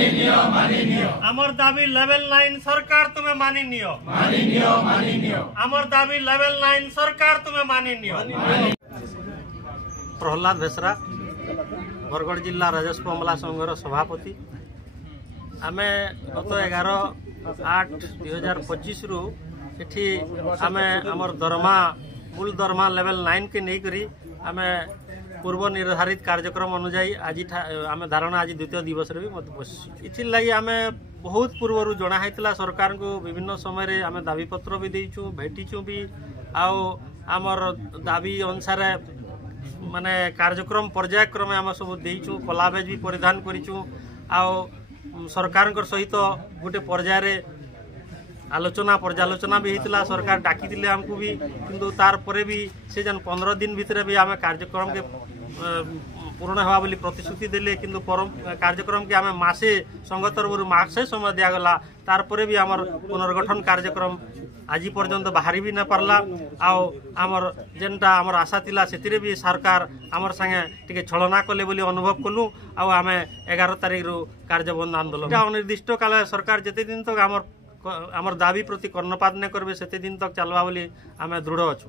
आमर दाबी लेवल 9 सरकार तुम्हें मानि नियो आमर दाबी लेवल 9 सरकार तुम्हें मानि नियो। प्रहलाद भेसरा बरगढ़ जिला राजस्व मामला संघर सभापति आमे गत 11/8/2025 रु एठी आमे हमर दरमा मूल दरमा लेवल 9 के नहीं करी आमे पूर्व निर्धारित कार्यक्रम अनुजाई आज आमे धारणा आज द्वितीय दिवस रे भी मत बस इथि लागि आमे बहुत पूर्व जना हैतला सरकार को विभिन्न समय रे आमे दाबी पत्र भी देइछु भेटिछु भी आउ हमर दाबी अनुसार माने कार्यक्रम पर्यायक्रमे आम सब देइछु कलाबेज भी परिधान करिछु आउ सरकार सहित गोटे पर्याय आलोचना पर्यालोचना भी होता सरकार डाकी दिले हमको भी किंतु तार परे भी से जन 15 दिन भितर भी आम कार्यक्रम के पूर्ण हवा बोली प्रतिश्रुति देले किंतु कार्यक्रम के आम मासे संघ तरफ मासे समय दिगला तार परे भी आमर पुनर्गठन कार्यक्रम आज पर्यंत बाहरी भी न पारला आउ आमर जेनटा आमर आशा थिला सेतिरे भी सरकार आमर संगे टिके छलना कले बोली अनुभव कलु आउ आमे 11 तारिख रु कार्यबंद आंदोलन अनिर्दिष्ट काल सरकार जेते दिन तक आमर दाबी प्रति कर्णपात नहीं करबे सेते दिन तक चलवा बोली आमे दृढ़ अछु।